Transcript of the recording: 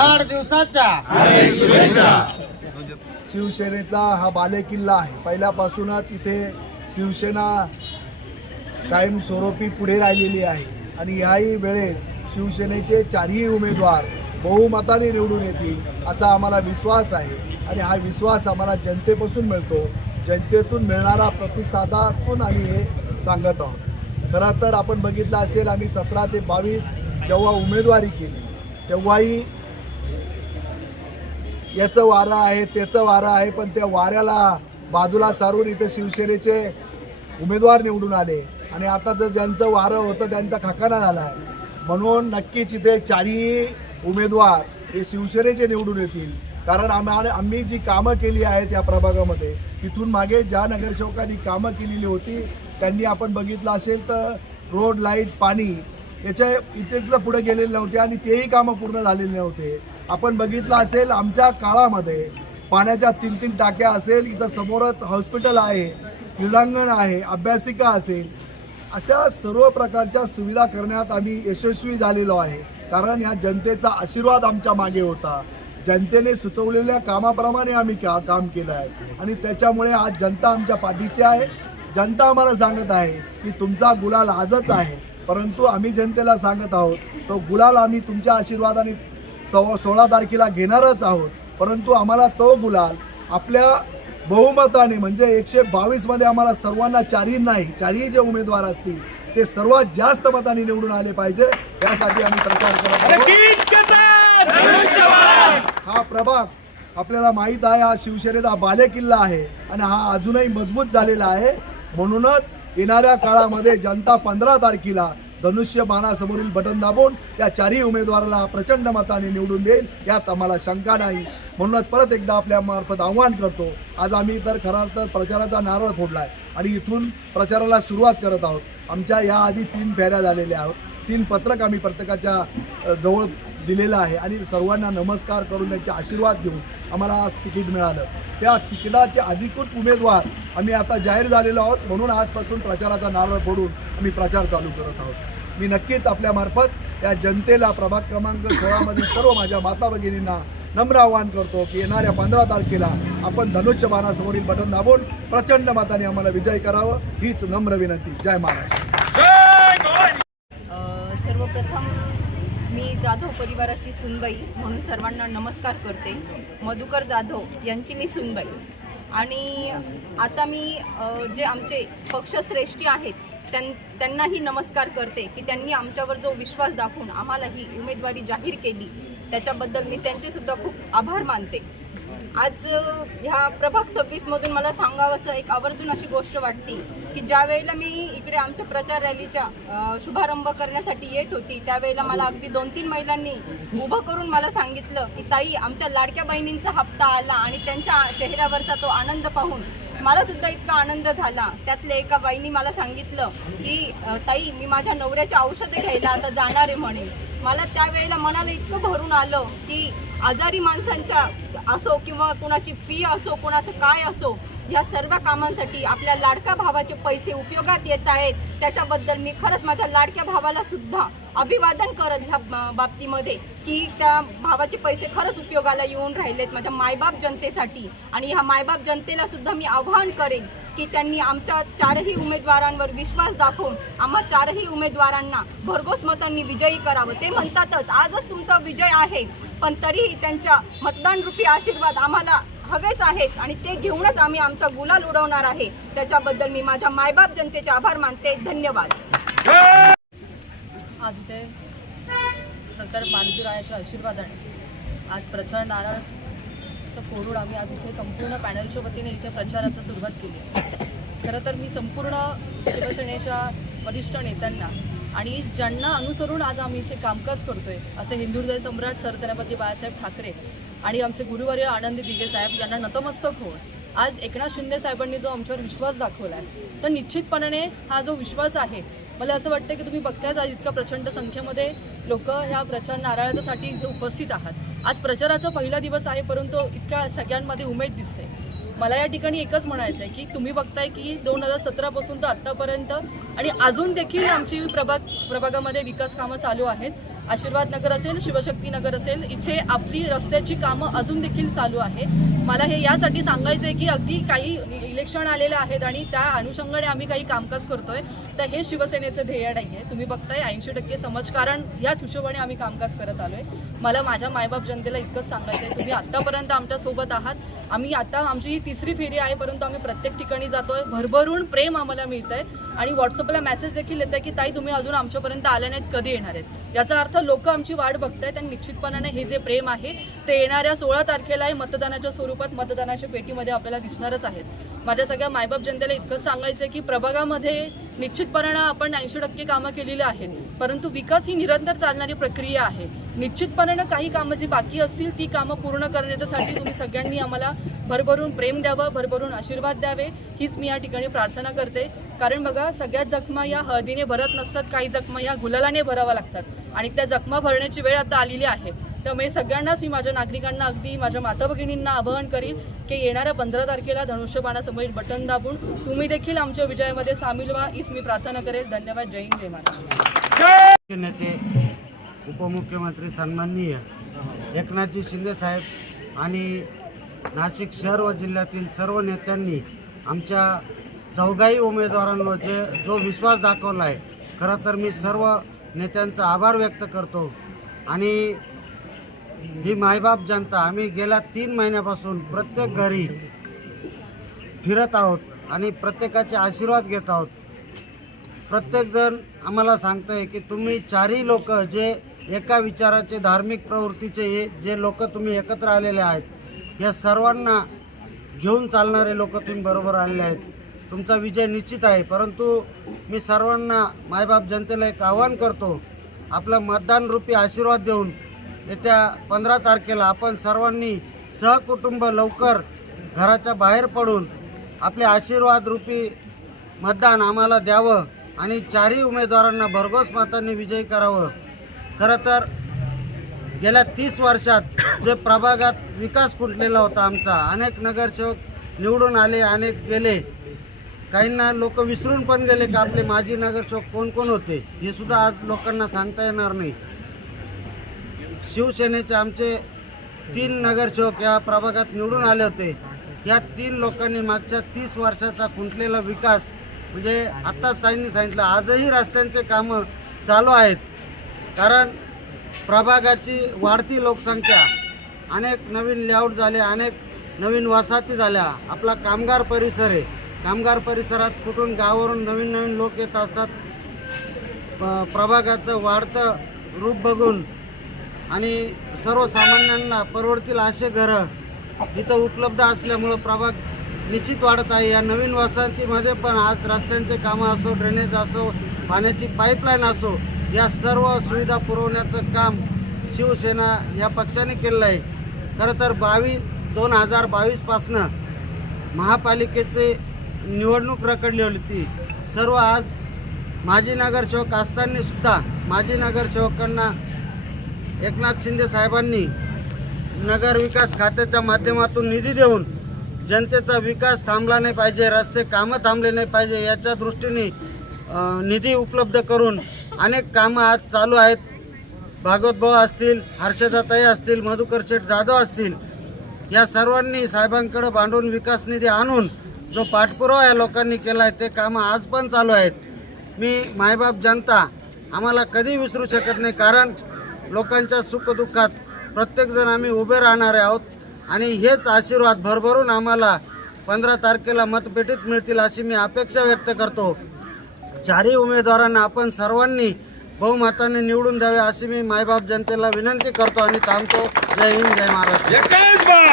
वाढदिवसाच्या शिवसेनेचा हा बालेकिल्ला आहे. पहिल्यापासूनच इथे शिवसेना कायमस्वरूपी पुढे राहिलेली आहे आणि याही वेळेस शिवसेनेचे चारही उमेदवार बहुमताने निवडून येतील असा आम्हाला विश्वास आहे आणि हा विश्वास आम्हाला जनतेपासून मिळतो. जनतेतून मिळणारा प्रतिसादातून आम्ही हे सांगत आहोत. खरं तर आपण बघितलं असेल, आम्ही 17 ते 22 जेव्हा उमेदवारी केली तेव्हाही याचं वारं आहे त्याचं वारं आहे, पण त्या वाऱ्याला बाजूला सारून इथे शिवसेनेचे उमेदवार निवडून आले आणि आता तर ज्यांचं वारं होतं त्यांचा खाकाना झाला आहे. म्हणून नक्कीच इथे चारही उमेदवार हे शिवसेनेचे निवडून येतील. कारण आम्ही जी कामं केली आहेत या प्रभागामध्ये, तिथून मागे ज्या नगरसेवकांनी कामं केलेली होती त्यांनी आपण बघितलं असेल तर रोड, लाईट, पाणी याच्या इथेच पुढे गेलेले नव्हते आणि तेही कामं पूर्ण झालेले नव्हते. आपण बघितलं असेल आमच्या काळामध्ये पाण्याच्या 3-3 टाक्या असेल, इथं समोरच हॉस्पिटल आहे, क्रीडांगण आहे, अभ्यासिका असेल, अशा सर्व प्रकारच्या सुविधा करण्यात आम्ही यशस्वी झालेलो आहे. कारण या जनतेचा आशीर्वाद आमच्या मागे होता. जनतेने सुचवलेल्या कामाप्रमाणे आम्ही काम केलं आहे आणि त्याच्यामुळे आज जनता आमच्या पाठीशी आहे. जनता आम्हाला सांगत आहे की तुमचा गुलाल आजच आहे, परंतु आम्ही जनतेला सांगत आहोत तो गुलाल आम्ही तुमच्या आशीर्वादाने 16 तारखेला घेणारच आहोत. परंतु आम्हाला तो गुलाल आपल्या बहुमताने म्हणजे 122 मध्ये आम्हाला सर्वांना चारही जे उमेदवार असतील ते सर्वात जास्त मतांनी निवडून आले पाहिजे, यासाठी आम्ही प्रचार करत आहोत. हा प्रभाग आपल्याला माहीत आहे, हा शिवसेनेचा बालेकिल्ला आहे आणि हा अजूनही मजबूत झालेला आहे. म्हणूनच येणाऱ्या काळामध्ये जनता 15 तारखेला धनुष्यबाणासमोरील बटन दाबून या चारही उमेदवाराला प्रचंड मताने निवडून देईल, यात आम्हाला शंका नाही. म्हणूनच परत एकदा आपल्या मार्फत आव्हान करतो. आज आम्ही तर खरं तर प्रचाराचा नारळ फोडला आहे आणि इथून प्रचाराला सुरुवात करत आहोत. आमच्या याआधी 3 फेऱ्या झालेल्या आहोत. 3 पत्रक आम्ही प्रत्येकाच्या जवळ दिलेलं आहे आणि सर्वांना नमस्कार करून त्यांचे आशीर्वाद घेऊन आम्हाला आज तिकीट मिळालं. त्या तिकिटाचे अधिकृत उमेदवार आम्ही आता जाहीर झालेलो आहोत. म्हणून आजपासून प्रचाराचा नारळ फोडून आम्ही प्रचार चालू करत आहोत. मी नक्कीच आपल्यामार्फत या जनतेला प्रभाग क्रमांक 16 मधील सर्व माझ्या माता भगिनींना नम्र आवाहन करतो की येणाऱ्या 15 तारखेला आपण धनुष्यबाणासमोरील बटन दाबून प्रचंड मताने आम्हाला विजय करावं, हीच नम्र विनंती. जय महाराष्ट्र. सर्वप्रथम मी जाधव परिवाराची सूनबाई म्हणून सर्वांना नमस्कार करते. मधुकर जाधव यांची मी सूनबाई आणि आता मी जे आमचे पक्षश्रेष्ठी आहेत त्यांनाही नमस्कार करते की त्यांनी आमच्यावर जो विश्वास दाखवून आम्हाला ही उमेदवारी जाहीर केली, त्याच्याबद्दल मी त्यांचेसुद्धा खूप आभार मानते. आज ह्या प्रभाग 26 मधून मला सांगावंसं एक आवर्जून अशी गोष्ट वाटते की ज्या वेळेला मी इकडे आमच्या प्रचार रॅलीचा शुभारंभ करण्यासाठी येत होती त्यावेळेला मला अगदी 2-3 महिलांनी उभं करून मला सांगितलं की ताई, आमच्या लाडक्या बहिणींचा हप्ता आला आणि त्यांच्या चेहऱ्यावरचा तो आनंद पाहून मला सुद्धा इतका आनंद झाला. त्यातल्या एका बाईंनी मला सांगितलं की ताई, मी माझ्या नवऱ्याच्या औषधे घ्यायला आता जाणार आहे म्हणे. मला त्यावेळेला मनाला इतकं भरून आलं की आजारी माणसांच्या असो किंवा कोणाची फी असो, कोणाचं काय असो, या सर्व कामांसाठी आपल्या लाडक्या भावाचे पैसे उपयोगात येत आहेत. त्याच्याबद्दल मी खरंच माझ्या लाडक्या भावाला सुद्धा अभिवादन करत ह्या बाबतीमध्ये की त्या भावाचे पैसे खरंच उपयोगाला येऊन राहिलेत माझ्या मायबाप जनतेसाठी. आणि ह्या मायबाप जनतेला सुद्धा मी आवाहन करेन की त्यांनी आमच्या चारही उमेदवारांवर विश्वास दाखवून आम्हा चारही उमेदवारांना भरघोस मतांनी विजयी करावं. ते म्हणतातच आजच तुमचा विजय आहे, पण तरीही त्यांच्या मतदानरूपी आशीर्वाद आम्हाला हवेच आहेत आणि ते घेऊनच आम्ही आमचा गुलाल उडवणार आहे. त्याच्याबद्दल मी माझ्या मायबाप जनतेचे आभार मानते. धन्यवाद. आज इथे नंतर बालुरायाच्या आशीर्वादाने आज प्रचार नारळाचं फोडून आम्ही आज इथे संपूर्ण पॅनलच्या वतीने इथे प्रचाराची सुरुवात केली आहे. खरं तर मी संपूर्ण शिवसेनेच्या वरिष्ठ नेत्यांना आणि ज्यांना अनुसरून आज आम्ही इथे कामकाज करतोय असे हिंदुहृदय सम्राट सरसेनापती बाळासाहेब ठाकरे आणि आमचे गुरुवर्य आनंदी दिघे साहेब यांना नतमस्तक होऊन आज एकनाथ शिंदे साहेबांनी जो आमच्यावर विश्वास दाखवला आहे तर निश्चितपणाने हा जो विश्वास आहे, मला असं वाटतं की तुम्ही बघतायच आज इतक्या प्रचंड संख्येमध्ये लोक ह्या प्रचार नारळासाठी इथे उपस्थित आहात. आज प्रचाराचा पहिला दिवस आहे, परंतु इतक्या सगळ्यांमध्ये उमेद दिसते. मला या ठिकाणी एकच म्हणायचं आहे की तुम्ही बघताय की 2017 पासून तर आत्तापर्यंत आणि अजून देखील आमची प्रभागामध्ये विकास कामं चालू आहेत आशीर्वाद नगर असेल, शिवशक्ती नगर असेल, इथे आपली रस्त्याची कामं अजून देखील चालू आहे. मला हे यासाठी सांगायचं आहे की अगदी काही इलेक्शन आलेले आहेत आणि त्या अनुषंगाने आम्ही काही कामकाज करतोय, तर हे शिवसेनेचं ध्येय नाही आहे. तुम्ही बघताय 80% समाजकारण याच हिशोबाने आम्ही कामकाज करत आलोय. मला माझ्या मायबाप जनतेला इतकंच सांगायचं आहे, तुम्ही आत्तापर्यंत आमच्यासोबत आहात. आम्ही आता आमची ही 3री फेरी आहे, परंतु आम्ही प्रत्येक ठिकाणी जातोय. भरभरून प्रेम आम्हाला मिळतंय आणि व्हॉट्सअपला मेसेज देखील येत आहे की ताई तुम्ही अजून आमच्यापर्यंत आल्या नाहीत, कधी येणार आहेत. याचा अर्थ लोक आमची वाट बघतायत आणि निश्चितपणाने हे जे प्रेम आहे ते येणाऱ्या 16 तारखेला मतदानाच्या स्वरूपात मतदानाच्या पेटीमध्ये आपल्याला दिसणारच आहेत. माझ्या सगळ्या मायबाप जनतेला इतकंच सांगायचं आहे की प्रभागामध्ये निश्चितपणाने आपण 80% कामं केलेली आहेत, परंतु विकास ही निरंतर चालणारी प्रक्रिया आहे. निश्चितपणाने काही कामं जी बाकी असतील ती कामं पूर्ण करण्यासाठी तुम्ही सगळ्यांनी आम्हाला भरभरून प्रेम द्यावं, भरभरून आशीर्वाद द्यावे, हीच मी या ठिकाणी प्रार्थना करते. कारण बघा, सगळ्याच जखमा या हळदीने भरत नसतात, काही जखमा या गुलालाने भराव्या लागतात आणि त्या जखमा भरण्याची वेळ आता आलेली आहे. त्यामुळे सगळ्यांनाच मी माझ्या नागरिकांना, अगदी माझ्या माता भगिनींना आवाहन करीन की येणाऱ्या 15 तारखेला धनुष्यबाणासमोरील बटन दाबून तुम्ही देखील आमच्या विजयामध्ये सामील व्हा, हीच मी प्रार्थना करेल. धन्यवाद. जय हिंद, जय महाराष्ट्र. नेते उपमुख्यमंत्री सन्माननीय एकनाथजी शिंदे साहेब आणि नाशिक शहर व जिल्ह्यातील सर्व नेत्यांनी आमच्या चौघाही उमेदवारांवर जो विश्वास दाखवला आहे, खरं तर मी सर्व नेत्यांचा आभार व्यक्त करतो. आणि ही मायबाप जनता, आम्ही गेल्या 3 महिन्यापासून प्रत्येक घरी फिरत आहोत आणि प्रत्येकाचे आशीर्वाद घेत आहोत. प्रत्येकजण आम्हाला सांगतंय की तुम्ही 4ही लोक जे एका विचाराचे, धार्मिक प्रवृत्तीचे जे लोक तुम्ही एकत्र आलेले आहेत, या सर्वांना घेऊन चालणारे लोक तुम्ही बरोबर आलेले आहेत. तुमचा विजय निश्चित आहे. परंतु मी सर्वांना, मायबाप जनतेला एक आवाहन करतो, आपलं मतदानरूपी आशीर्वाद देऊन येत्या 15 तारखेला आपण सर्वांनी सहकुटुंब लवकर घराच्या बाहेर पडून आपले आशीर्वादरूपी मतदान आम्हाला द्यावं आणि 4ही उमेदवारांना भरघोस मतांनी विजयी करावं. खरं तर गेल्या 30 वर्षात जे प्रभागात विकास खुंटलेला होता आमचा, अनेक नगरसेवक निवडून आले, अनेक गेले, काहींना लोक विसरून पण गेले की आपले माजी नगरसेवक कोण कोण होते, हे सुद्धा आज लोकांना सांगता येणार नाही. शिवसेनेचे आमचे 3 नगरसेवक या प्रभागात निवडून आले होते. या 3 लोकांनी मागच्या 30 वर्षाचा खुंटलेला विकास, म्हणजे आत्ताच ताईंनी सांगितलं, आजही रस्त्यांचे कामं चालू आहेत. कारण प्रभागाची वाढती लोकसंख्या, अनेक नवीन लेआउट झाले, अनेक नवीन वसाहती झाल्या, आपला कामगार परिसर आहे. कामगार परिसरात कुठून गावावरून नवीन नवीन लोक येत असतात. प्रभागाचं वाढतं रूप बघून आणि सर्वसामान्यांना परवडतील असे घरं इथं उपलब्ध असल्यामुळं प्रभाग निश्चित वाढत आहे. या नवीन वसाहतीमध्ये पण आज रस्त्यांचे कामं असो, ड्रेनेज असो, पाण्याची पाईपलाईन असो, या सर्व सुविधा पुरवण्याचं काम शिवसेना या पक्षाने केलेलं आहे. खरं तर 2022पासनं महापालिकेचे निवडणूक रखडली होती. सर्व आज माजी नगरसेवक असताना सुद्धा माजी नगरसेवकांना एकनाथ शिंदे साहेबांनी नगर विकास खात्याच्या माध्यमातून निधी देऊन जनतेचा विकास थांबला नाही पाहिजे, रस्ते कामं थांबले नाही पाहिजे, याच्या दृष्टीने निधी उपलब्ध करून अनेक कामं आज चालू आहेत. भागवत भाऊ असतील, हर्षदाताई असतील, मधुकर शेठ जाधव असतील, या सर्वांनी साहेबांकडे भांडून विकास निधी आणून जो पाठपुरावा या लोकांनी केला आहे, ते कामं आज पण चालू आहेत. मी मायबाप जनता आम्हाला कधी विसरू शकत नाही. कारण लोकांच्या सुखदुःखात प्रत्येकजण आम्ही उभे राहणारे आहोत आणि हेच आशीर्वाद भरभरून आम्हाला 15 तारखेला मतपेटीत मिळतील अशी मी अपेक्षा व्यक्त करतो. 4ही उमेदवारांना आपण सर्वांनी बहुमताने निवडून द्यावे अशी मी मायबाप जनतेला विनंती करतो आणि थांबतो. जय हिंद, जय महाराष्ट्र.